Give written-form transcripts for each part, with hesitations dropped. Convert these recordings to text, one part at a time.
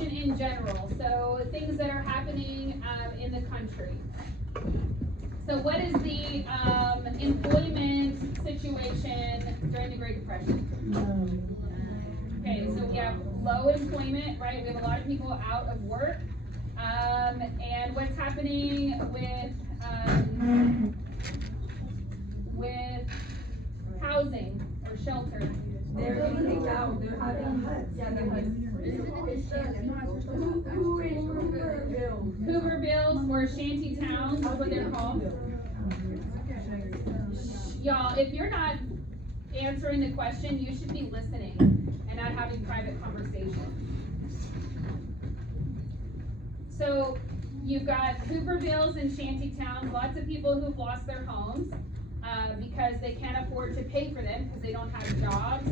depression in general, so things that are happening in the country. So what is the employment situation during the Great Depression? Okay, so we have low employment, right? We have a lot of people out of work. And what's happening with housing or shelter? They're getting out. They're having huts. Yeah, the huts. Hoovervilles or shanty towns is what they're called. Y'all, if you're not answering the question, you should be listening and not having private conversations. So you've got Hoovervilles and shanty towns, lots of people who've lost their homes because they can't afford to pay for them because they don't have jobs.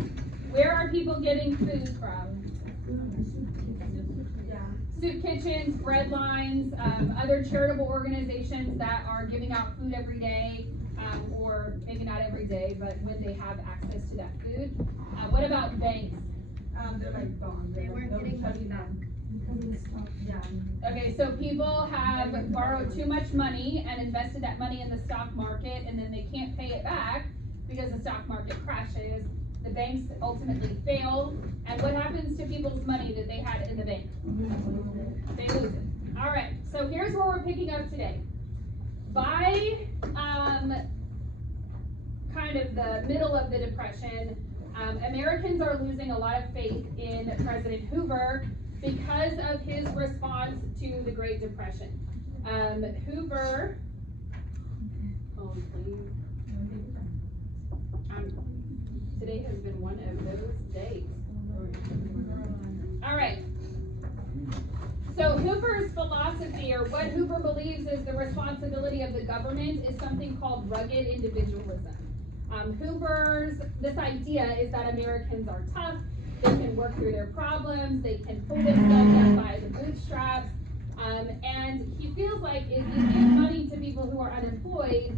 Where are people getting food from? Soup kitchens, bread lines, other charitable organizations that are giving out food every day, or maybe not every day, but when they have access to that food. What about banks? They're like gone. They weren't getting shutting down. Yeah. Okay, so people have borrowed too much money and invested that money in the stock market, and then they can't pay it back because the stock market crashes. The banks ultimately fail, and what happens to people's money that they had in the bank? They lose it. All right, so here's where we're picking up today. By kind of the middle of the Depression, Americans are losing a lot of faith in President Hoover because of his response to the Great Depression. Hoover, today has been one of those days. All right. So Hoover's philosophy, or what Hoover believes is the responsibility of the government, is something called rugged individualism. This idea is that Americans are tough, they can work through their problems, they can pull themselves up by the bootstraps, and he feels like if you give money to people who are unemployed,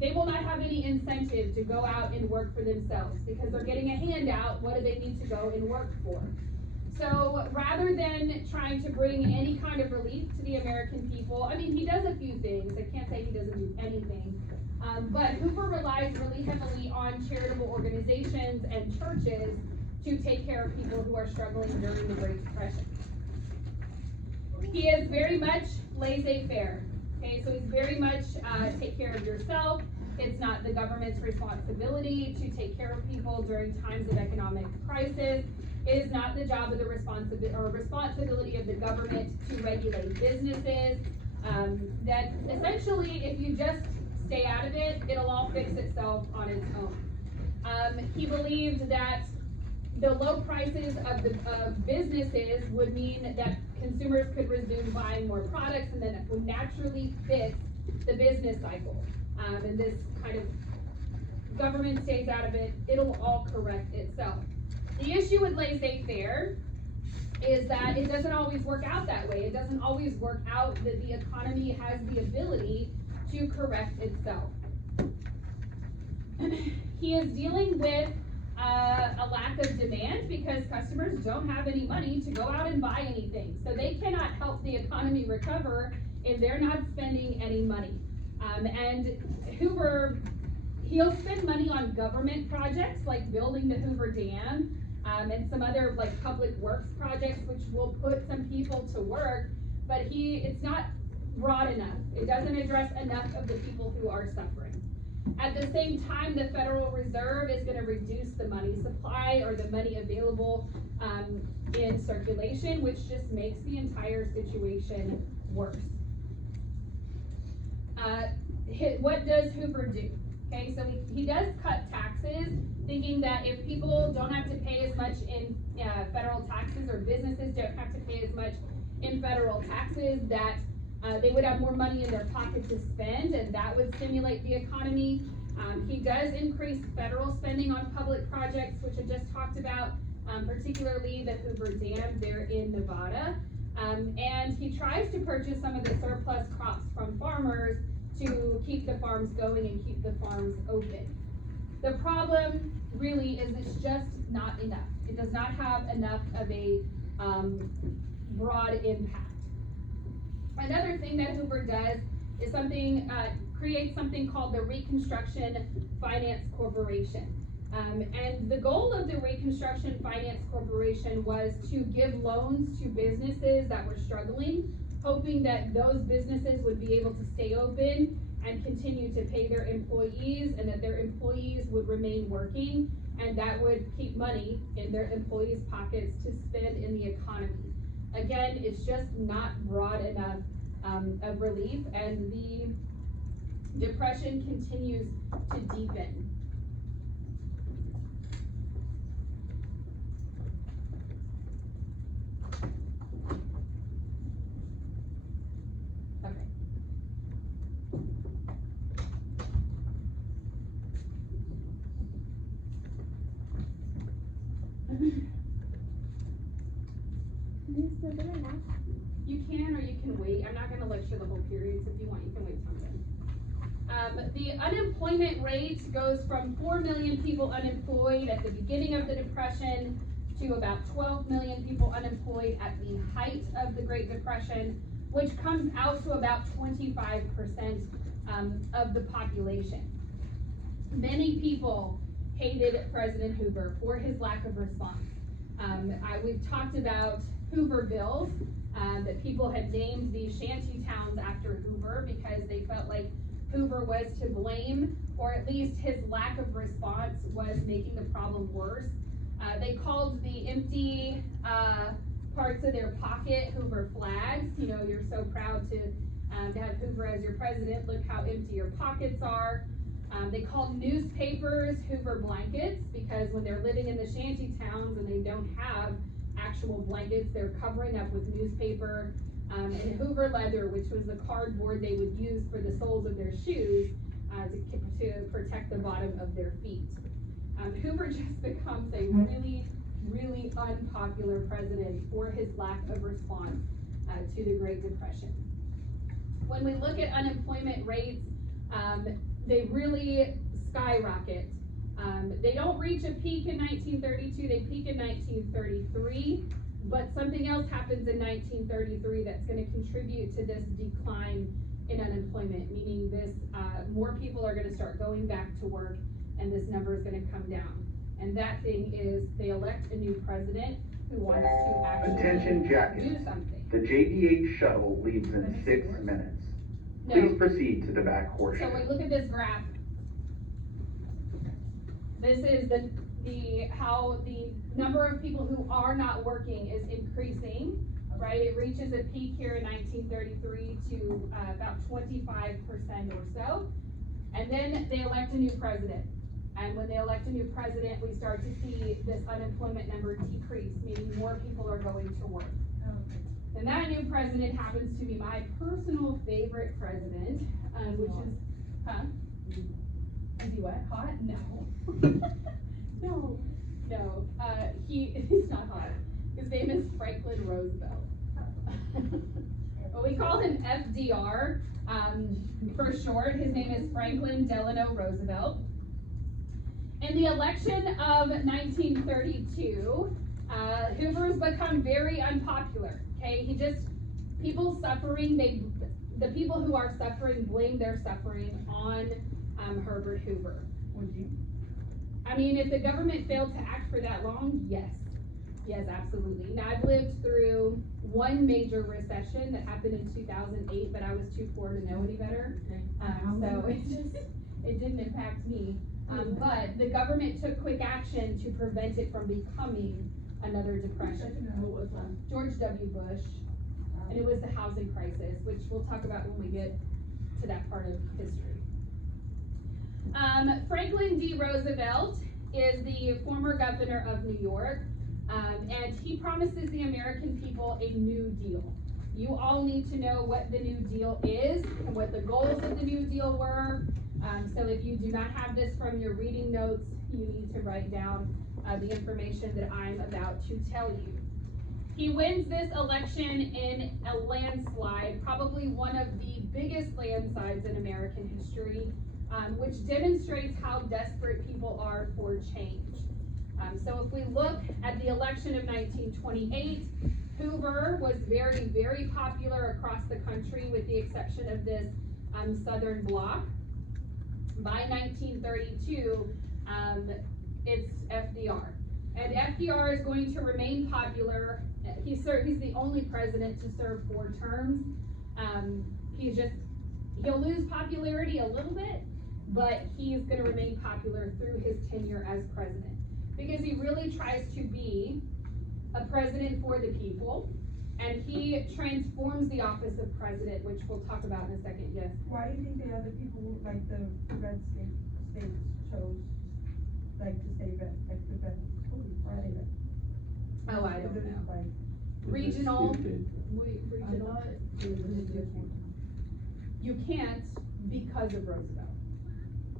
they will not have any incentive to go out and work for themselves because they're getting a handout. What do they need to go and work for? So rather than trying to bring any kind of relief to the American people, I mean, he does a few things. I can't say he doesn't do anything. But Hoover relies really heavily on charitable organizations and churches to take care of people who are struggling during the Great Depression. He is very much laissez-faire. Okay, so he's very much take care of yourself. It's not the government's responsibility to take care of people during times of economic crisis. It is not the job of the responsibility of the government to regulate businesses. That essentially, if you just stay out of it, it'll all fix itself on its own. He believed that the low prices of businesses would mean that consumers could resume buying more products, and then it would naturally fix the business cycle. And this kind of government stays out of it, it'll all correct itself. The issue with laissez-faire is that it doesn't always work out that way. It doesn't always work out that the economy has the ability to correct itself. He is dealing with a lack of demand because customers don't have any money to go out and buy anything. So they cannot help the economy recover if they're not spending any money. And Hoover, he'll spend money on government projects like building the Hoover Dam and some other like public works projects which will put some people to work, but it's not broad enough. It doesn't address enough of the people who are suffering. At the same time, the Federal Reserve is going to reduce the money supply or the money available in circulation, which just makes the entire situation worse. What does Hoover do? Okay, so he does cut taxes, thinking that if people don't have to pay as much in federal taxes, or businesses don't have to pay as much in federal taxes, that they would have more money in their pocket to spend, and that would stimulate the economy. He does increase federal spending on public projects, which I just talked about, particularly the Hoover Dam there in Nevada. And he tries to purchase some of the surplus crops from farmers to keep the farms going and keep the farms open. The problem really is it's just not enough. It does not have enough of a broad impact. Another thing that Hoover does is creates something called the Reconstruction Finance Corporation. And the goal of the Reconstruction Finance Corporation was to give loans to businesses that were struggling, hoping that those businesses would be able to stay open and continue to pay their employees, and that their employees would remain working, and that would keep money in their employees' pockets to spend in the economy. Again, it's just not broad enough of relief, and the depression continues to deepen. Okay. You can, or you can wait. I'm not gonna lecture the whole period, so if you want, you can wait till I'm done. The unemployment rate goes from 4 million people unemployed at the beginning of the Depression to about 12 million people unemployed at the height of the Great Depression, which comes out to about 25% of the population. Many people hated President Hoover for his lack of response. We've talked about Hoovervilles, that people had named these shanty towns after Hoover because they felt like Hoover was to blame, or at least his lack of response was making the problem worse. They called the empty parts of their pocket Hoover flags. You know, you're so proud to have Hoover as your president. Look how empty your pockets are. They called newspapers Hoover blankets because when they're living in the shanty towns and they don't have actual blankets, they're covering up with newspaper, and Hoover leather, which was the cardboard they would use for the soles of their shoes to protect the bottom of their feet. Hoover just becomes a really, really unpopular president for his lack of response to the Great Depression. When we look at unemployment rates, they really skyrocket. They don't reach a peak in 1932, they peak in 1933, but something else happens in 1933 that's going to contribute to this decline in unemployment, meaning this more people are going to start going back to work, and this number is going to come down. And that thing is they elect a new president who wants to actually Attention jackets. do something. The JDH shuttle leaves in 6 minutes. No. Please proceed to the back portion. So we look at this graph. This is how the number of people who are not working is increasing, right? It reaches a peak here in 1933 to about 25% or so. And then they elect a new president. And when they elect a new president, we start to see this unemployment number decrease, meaning more people are going to work. And that new president happens to be my personal favorite president, which is, is he what, hot? No. No, he's not hot. His name is Franklin Roosevelt. Well, we call him FDR, for short. His name is Franklin Delano Roosevelt. In the election of 1932, Hoover's become very unpopular, okay? People suffering, the people who are suffering blame their suffering on Herbert Hoover. Would you? I mean, if the government failed to act for that long, yes. Yes, absolutely. Now, I've lived through one major recession that happened in 2008, but I was too poor to know any better. So it didn't impact me. But the government took quick action to prevent it from becoming another depression. George W. Bush, and it was the housing crisis, which we'll talk about when we get to that part of history. Franklin D. Roosevelt is the former governor of New York, and he promises the American people a New Deal. You all need to know what the New Deal is and what the goals of the New Deal were. So if you do not have this from your reading notes, you need to write down the information that I'm about to tell you. He wins this election in a landslide, probably one of the biggest landslides in American history, which demonstrates how desperate people are for change. So if we look at the election of 1928, Hoover was very, very popular across the country with the exception of this southern bloc. By 1932, it's FDR. And FDR is going to remain popular. He's the only president to serve 4 terms. He'll lose popularity a little bit, but he's gonna remain popular through his tenure as president. Because he really tries to be a president for the people, and he transforms the office of president, which we'll talk about in a second, yes. Why do you think the other people, like the red states chose, like to stay red, like the red, why are they red? Oh, I don't Is it know. like- Regional, I thought it was a different. you can't because of Roosevelt.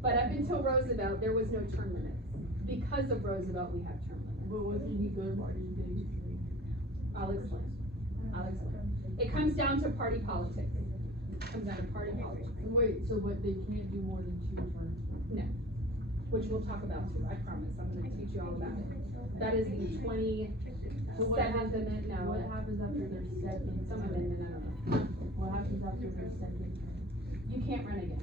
But up until Roosevelt, there was no term limits. Because of Roosevelt, we have term limits. But wasn't he good Martin Day? I'll explain. It comes down to party politics. It comes down to party politics, Wait, so but they can't do more than 2 terms? which we'll talk about too, I promise. I'm gonna teach you all about it. That is the 27th Amendment, no. What happens after their second? Some amendment, I don't know. What happens after their second term? You can't run again.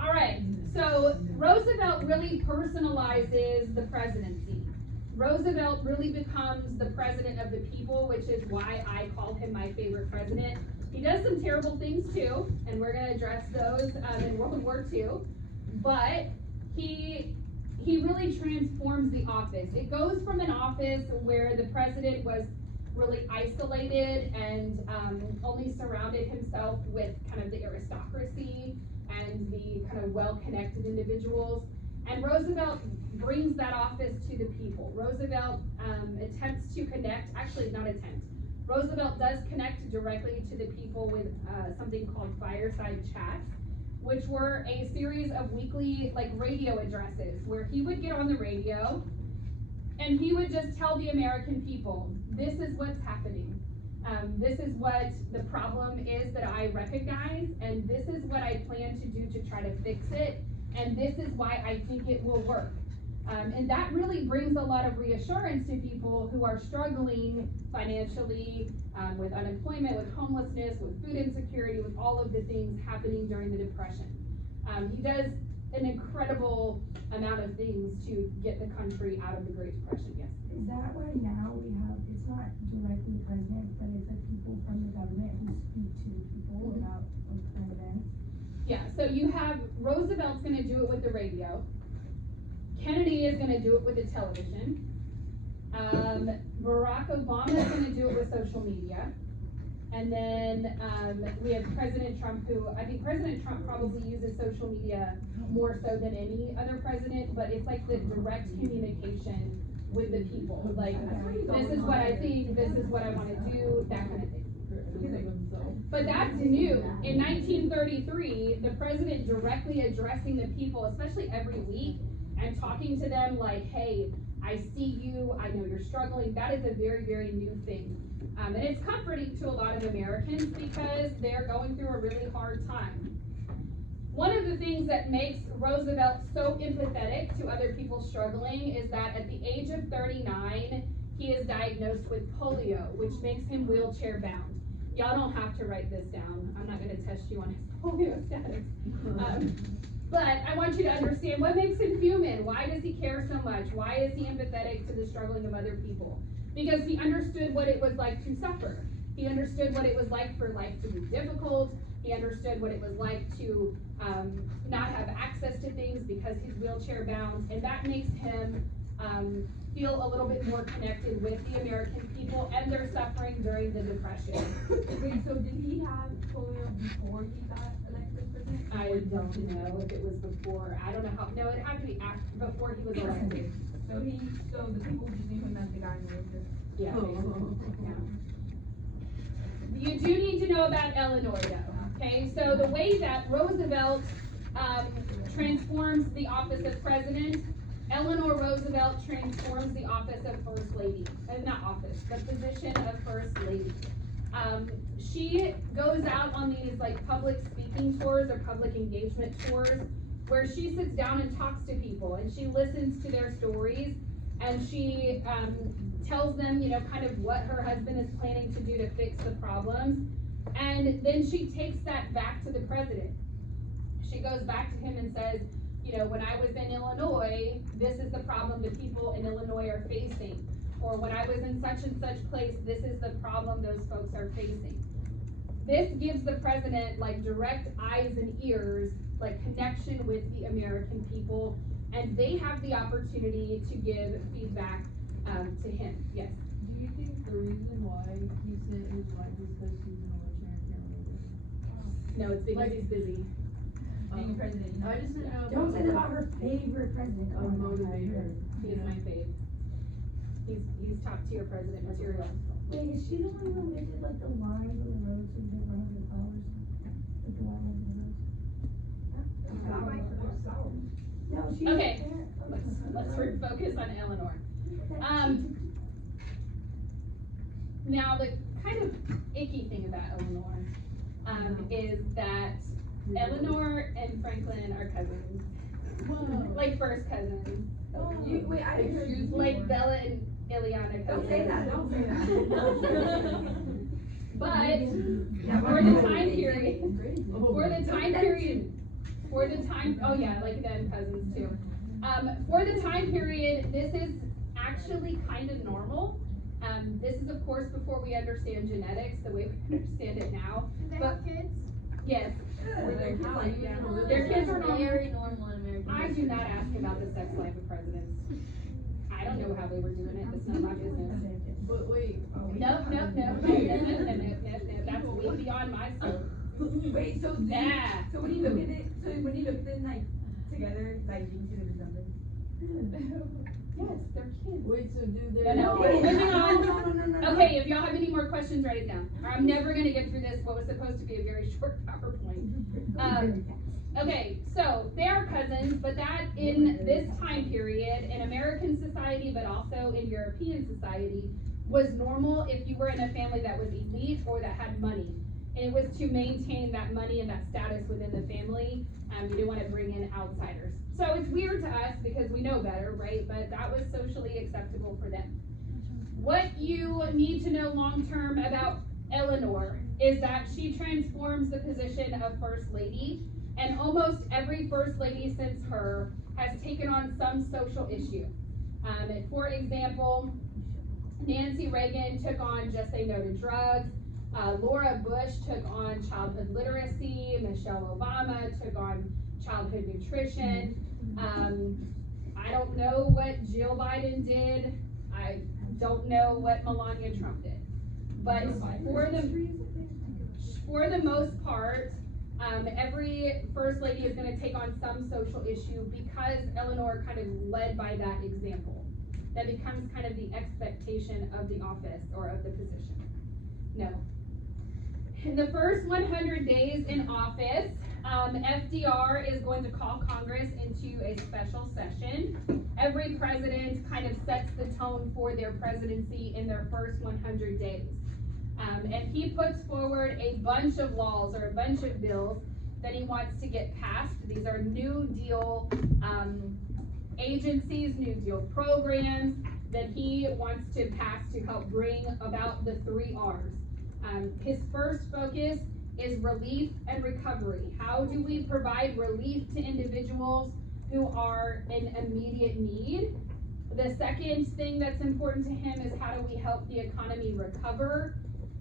All right, so Roosevelt really personalizes the presidency. Roosevelt really becomes the president of the people, which is why I call him my favorite president. He does some terrible things too, and we're gonna address those in World War II, but he really transforms the office. It goes from an office where the president was really isolated and only surrounded himself with kind of the aristocracy and the kind of well-connected individuals. And Roosevelt brings that office to the people. Roosevelt attempts to connect, actually not attempt, Roosevelt does connect directly to the people with something called fireside chats, which were a series of weekly radio addresses where he would get on the radio and he would just tell the American people, this is what's happening. This is what the problem is that I recognize, and this is what I plan to do to try to fix it, and this is why I think it will work. And that really brings a lot of reassurance to people who are struggling financially, with unemployment, with homelessness, with food insecurity, with all of the things happening during the Depression. He does an incredible amount of things to get the country out of the Great Depression, yes. Is that why now we have, it's not directly the president, but it's like people from the government who speak to people about current events? Yeah, so you have, Roosevelt's gonna do it with the radio. Kennedy is gonna do it with the television. Barack Obama is gonna do it with social media. And then, we have President Trump, who, I think President Trump probably uses social media more so than any other president, but it's like the direct communication with the people. Like, this is what I think, this is what I wanna do, that kind of thing. But that's new. In 1933, the president directly addressing the people, especially every week, and talking to them like, hey, I see you, I know you're struggling. That is a very, very new thing. And it's comforting to a lot of Americans because they're going through a really hard time. One of the things that makes Roosevelt so empathetic to other people struggling is that at the age of 39, he is diagnosed with polio, which makes him wheelchair bound. Y'all don't have to write this down. I'm not gonna test you on his polio status. But I want you to understand what makes him human. Why does he care so much? Why is he empathetic to the struggling of other people? Because he understood what it was like to suffer. He understood what it was like for life to be difficult. He understood what it was like to not have access to things because he's wheelchair bound. And that makes him feel a little bit more connected with the American people and their suffering during the Depression. Wait, so did he have polio before he got elected president? I don't know if it was before, I don't know how, no, it had to be after, before he was elected. So the people just knew him as the guy in the wheelchair. Yeah, basically, yeah. You do need to know about Eleanor though, okay? So the way that Roosevelt transforms the office of president, Eleanor Roosevelt transforms the office of first lady. Not office, but position of first lady. She goes out on these public speaking tours or public engagement tours where she sits down and talks to people and she listens to their stories and she tells them, you know, kind of what her husband is planning to do to fix the problems. And then she takes that back to the president. She goes back to him and says, you know, when I was in Illinois, this is the problem the people in Illinois are facing. Or when I was in such and such place, this is the problem those folks are facing. This gives the president like direct eyes and ears, like connection with the American people, and they have the opportunity to give feedback to him. Yes. Do you think the reason why he sent his wife is because she's an election candidate? No, it's because Like- he's busy. Being president. I just didn't know. if Don't it say was about her favorite president. A Come on, motivator. He's my fave. He's top tier president material. Wait, is she the one who invented like the lines on the road so you can run over the flowers? Like the lines on the road? No, she. Okay, let's focus on Eleanor. Now the kind of icky thing about Eleanor, is that Eleanor and Franklin are cousins, Whoa. like first cousins, Wait, I didn't hear you. like Bella and Ileana cousins. Don't say that, don't say that. But for the time, oh yeah, like them cousins too. For the time period, this is actually kind of normal. This is of course before we understand genetics the way we understand it now. Do they But- have kids? Yes, Yeah. their kids are normal. Very normal in American I do history. not ask about the sex life of presidents. I don't know how they were doing it, it's none of my business. But wait, No, that's way beyond my scope. Wait, so do you, Yeah. so when you look at it, so when you look at them like together, like you can see the resemblance? Yes, they're kids. wait, so do they? No, Wait, moving on. No. Okay, if y'all have any more questions, write it down. Or I'm never gonna get through this, what was supposed to be a very short PowerPoint. Okay, so they are cousins, but that in this time period, in American society, but also in European society, was normal if you were in a family that was elite or that had money. And it was to maintain that money and that status within the family. You didn't wanna bring in outsiders. So it's weird to us because we know better, right? But that was socially acceptable for them. What you need to know long-term about Eleanor is that she transforms the position of First Lady, and almost every First Lady since her has taken on some social issue. For example, Nancy Reagan took on Just Say No to Drugs. Laura Bush took on childhood literacy. Michelle Obama took on childhood nutrition. I don't know what Jill Biden did. I don't know what Melania Trump did. But for the most part, every first lady is gonna take on some social issue because Eleanor kind of led by that example. That becomes kind of the expectation of the office or of the position. No. In the first 100 days in office, FDR is going to call Congress into a special session. Every president kind of sets the tone for their presidency in their first 100 days. And he puts forward a bunch of laws or a bunch of bills that he wants to get passed. These are New Deal agencies, New Deal programs that he wants to pass to help bring about the 3 R's. His first focus is relief and recovery. How do we provide relief to individuals who are in immediate need? The second thing that's important to him is how do we help the economy recover?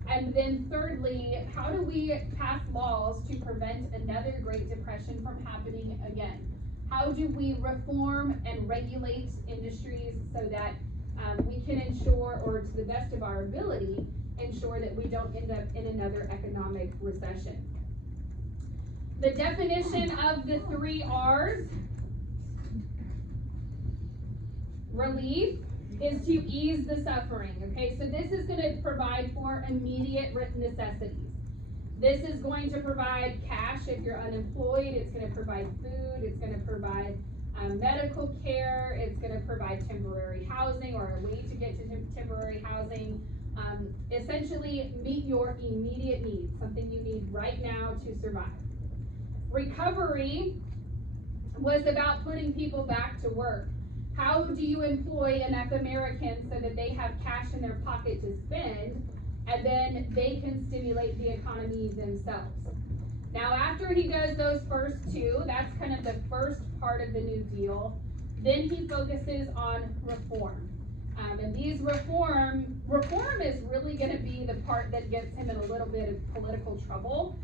And then thirdly, how do we pass laws to prevent another Great Depression from happening again? How do we reform and regulate industries so that we can ensure, or to the best of our ability, ensure that we don't end up in another economic recession? The definition of the 3 R's, relief, is to ease the suffering, okay? So this is gonna provide for immediate necessities. This is going to provide cash if you're unemployed, it's gonna provide food, it's gonna provide medical care, it's gonna provide temporary housing or a way to get to temporary housing. Essentially meet your immediate needs, something you need right now to survive. Recovery was about putting people back to work. How do you employ enough Americans so that they have cash in their pocket to spend, and then they can stimulate the economy themselves? Now, after he does those first two, that's kind of the first part of the New Deal, then he focuses on reform. And these reform is really gonna be the part that gets him in a little bit of political trouble,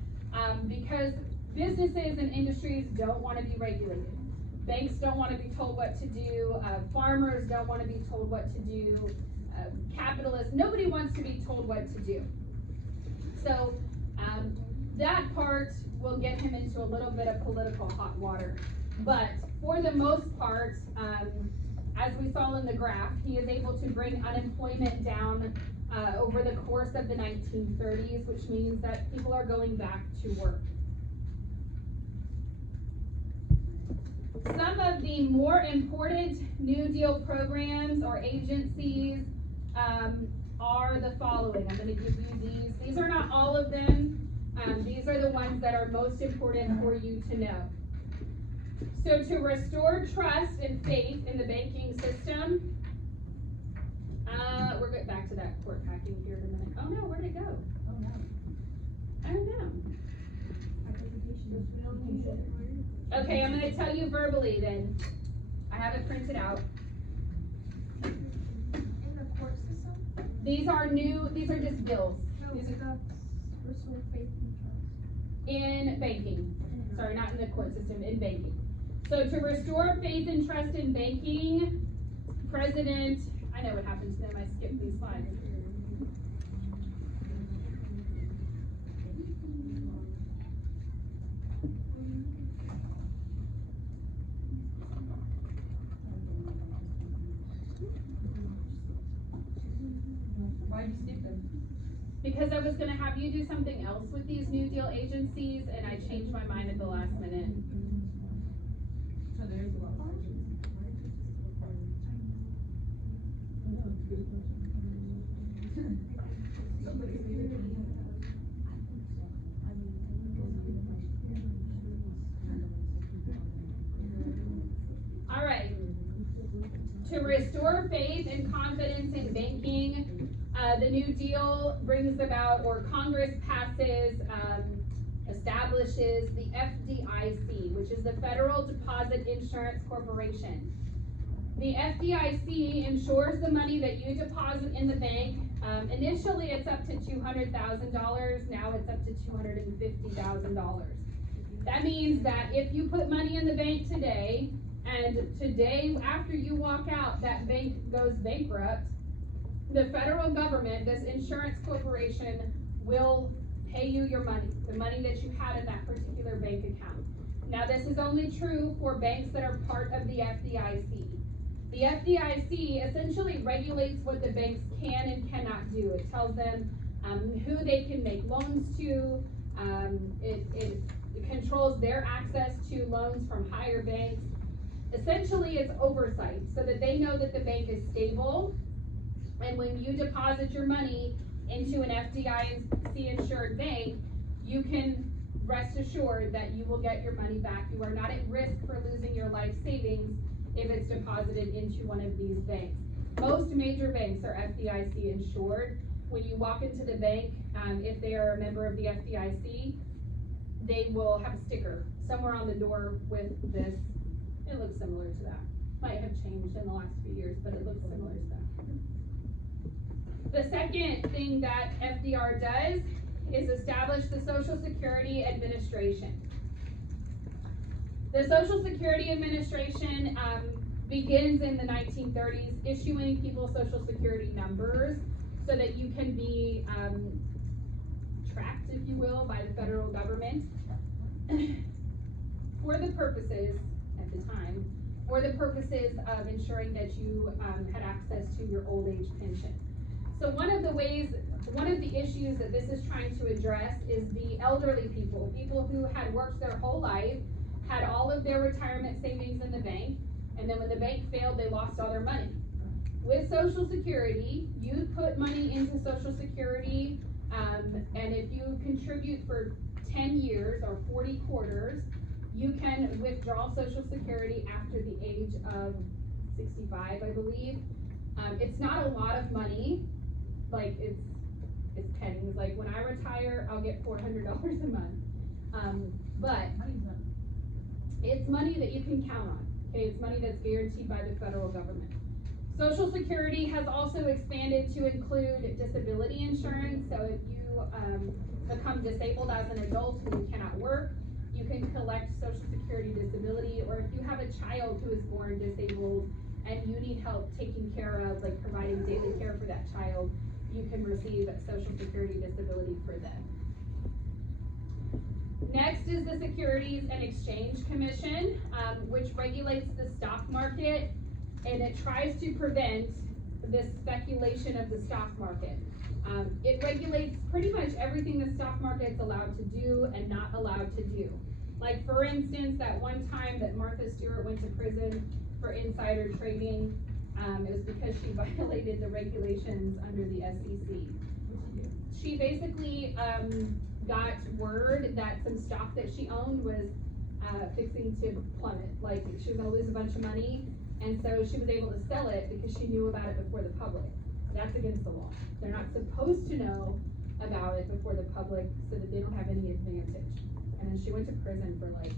because businesses and industries don't wanna be regulated. Banks don't wanna be told what to do, farmers don't wanna be told what to do, capitalists, nobody wants to be told what to do. So, that part will get him into a little bit of political hot water. But for the most part, as we saw in the graph, he is able to bring unemployment down over the course of the 1930s, which means that people are going back to work. Some of the more important New Deal programs or agencies are the following. I'm going to give you these. These are not all of them. These are the ones that are most important for you to know. So to restore trust and faith in the banking system, we'll get back to that court packing here in a minute. Oh no, where'd it go? Oh, no. I don't know. We don't need it. Okay, I'm gonna tell you verbally then. I have it printed out. In the court system? These are just bills. No, These are restore faith and trust. in banking. Sorry, not in the court system, in banking. So to restore faith and trust in banking, President, I know what happened to them, I skipped these slides. Why'd you skip them? Because I was gonna have you do something else with these New Deal agencies, and I changed my mind at the last minute. So there's a lot. All right. To restore faith and confidence in banking, the New Deal brings about, or Congress passes, establishes the FDIC, which is the Federal Deposit Insurance Corporation. The FDIC insures the money that you deposit in the bank. Initially, it's up to $200,000. Now it's up to $250,000. That means that if you put money in the bank today, and today, after you walk out, that bank goes bankrupt, the federal government, this insurance corporation, will pay you your money, the money that you had in that particular bank account. Now, this is only true for banks that are part of the FDIC. The FDIC essentially regulates what the banks can and cannot do. It tells them who they can make loans to. It controls their access to loans from higher banks. Essentially, it's oversight so that they know that the bank is stable. And when you deposit your money into an FDIC insured bank, you can rest assured that you will get your money back. You are not at risk for losing your life savings if it's deposited into one of these banks. Most major banks are FDIC insured. When you walk into the bank, if they are a member of the FDIC, they will have a sticker somewhere on the door with this. It looks similar to that. Might have changed in the last few years, but it looks similar to that. The second thing that FDR does is establish the Social Security Administration. The Social Security Administration begins in the 1930s, issuing people Social Security numbers so that you can be tracked, if you will, by the federal government for the purposes, at the time, for the purposes of ensuring that you had access to your old age pension. So one of the issues that this is trying to address is the elderly people who had worked their whole life, had all of their retirement savings in the bank, and then when the bank failed, they lost all their money. With Social Security, you put money into Social Security, and if you contribute for 10 years or 40 quarters, You can withdraw Social Security after the age of 65, I believe. It's not a lot of money, like it's pennies, like when I retire, I'll get $400 a month. But it's money that you can count on, okay, it's money that's guaranteed by the federal government. Social Security has also expanded to include disability insurance, so if you, become disabled as an adult and you cannot work, you can collect Social Security disability, or if you have a child who is born disabled and you need help taking care of, like providing daily care for that child, you can receive Social Security disability for them. Next is the Securities and Exchange Commission, which regulates the stock market, and it tries to prevent this speculation of the stock market. It regulates pretty much everything the stock market's allowed to do and not allowed to do. Like for instance, that one time that Martha Stewart went to prison for insider trading, it was because she violated the regulations under the SEC. She basically got word that some stock that she owned was fixing to plummet, like she was gonna lose a bunch of money, and so she was able to sell it because she knew about it before the public. That's against the law. They're not supposed to know about it before the public so that they don't have any advantage. And then she went to prison for like,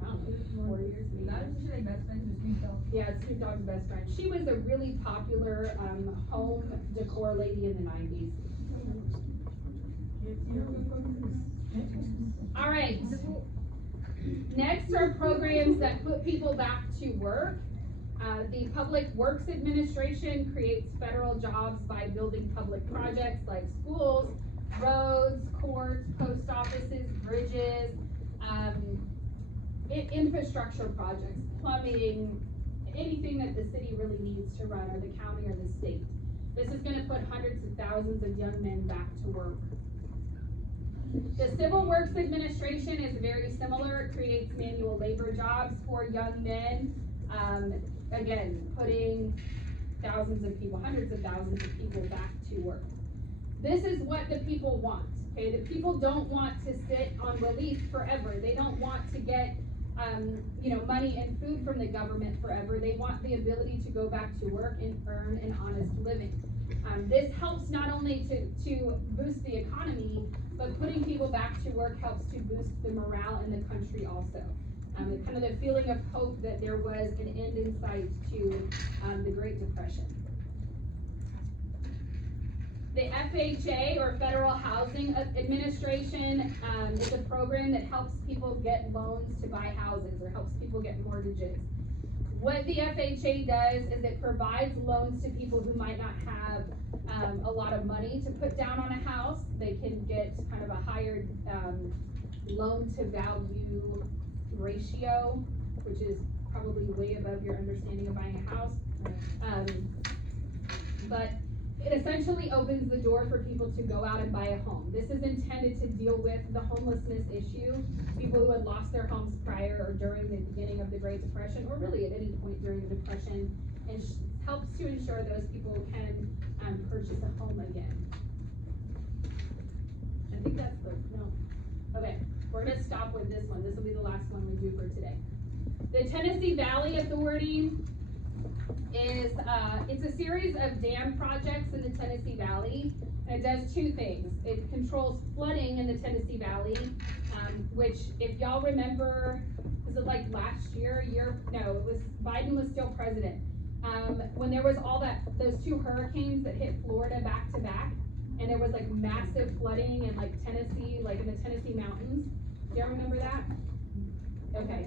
I don't know, 4 years maybe. She like best friends with Snoop Dogg. Yeah, Snoop Dogg's best friend. She was a really popular home decor lady in the 90s. All right. Next are programs that put people back to work. The Public Works Administration creates federal jobs by building public projects like schools, roads, courts, post offices, bridges, infrastructure projects, plumbing, anything that the city really needs to run, or the county or the state. This is gonna put hundreds of thousands of young men back to work. The Civil Works Administration is very similar. It creates manual labor jobs for young men. Again, putting thousands of people, hundreds of thousands of people back to work. This is what the people want, okay? The people don't want to sit on relief forever. They don't want to get, money and food from the government forever. They want the ability to go back to work and earn an honest living. This helps not only to boost the economy, but putting people back to work helps to boost the morale in the country also. Kind of the feeling of hope that there was an end in sight to the Great Depression. The FHA, or Federal Housing Administration, is a program that helps people get loans to buy houses, or helps people get mortgages. What the FHA does is it provides loans to people who might not have a lot of money to put down on a house. They can get kind of a higher loan to value ratio, which is probably way above your understanding of buying a house. But it essentially opens the door for people to go out and buy a home. This is intended to deal with the homelessness issue, people who had lost their homes prior or during the beginning of the Great Depression, or really at any point during the Depression, and helps to ensure those people can purchase a home again. I think that's no. Okay, we're gonna stop with this one. This will be the last one we do for today. The Tennessee Valley Authority is, it's a series of dam projects in the Tennessee Valley, and it does two things. It controls flooding in the Tennessee Valley, which, if y'all remember, was it like last year, Biden was still president. When there was those two hurricanes that hit Florida back to back, and there was like massive flooding in like Tennessee, like in the Tennessee mountains. Do y'all remember that? Okay.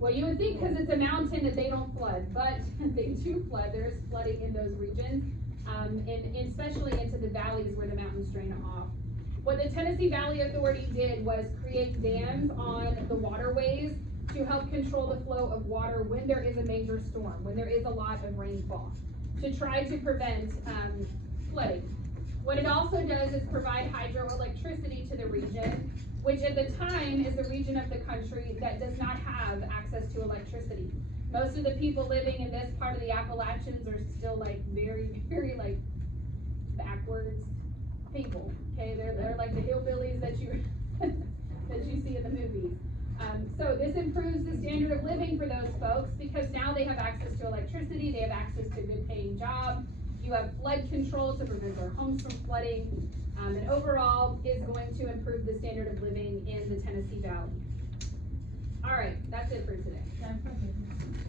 Well, you would think because it's a mountain that they don't flood, but they do flood. There is flooding in those regions, and especially into the valleys where the mountains drain off. What the Tennessee Valley Authority did was create dams on the waterways to help control the flow of water when there is a major storm, when there is a lot of rainfall, to try to prevent flooding. What it also does is provide hydroelectricity to the region, which at the time is the region of the country that does not have access to electricity. Most of the people living in this part of the Appalachians are still like very, very like backwards people. Okay, they're like the hillbillies that you that you see in the movies. So this improves the standard of living for those folks because now they have access to electricity, they have access to a good paying job. You have flood control to prevent their homes from flooding, and overall is going to improve the standard of living in the Tennessee Valley. All right, that's it for today.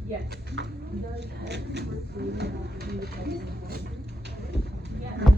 Yes. Does every first lady have to be the president? Yes.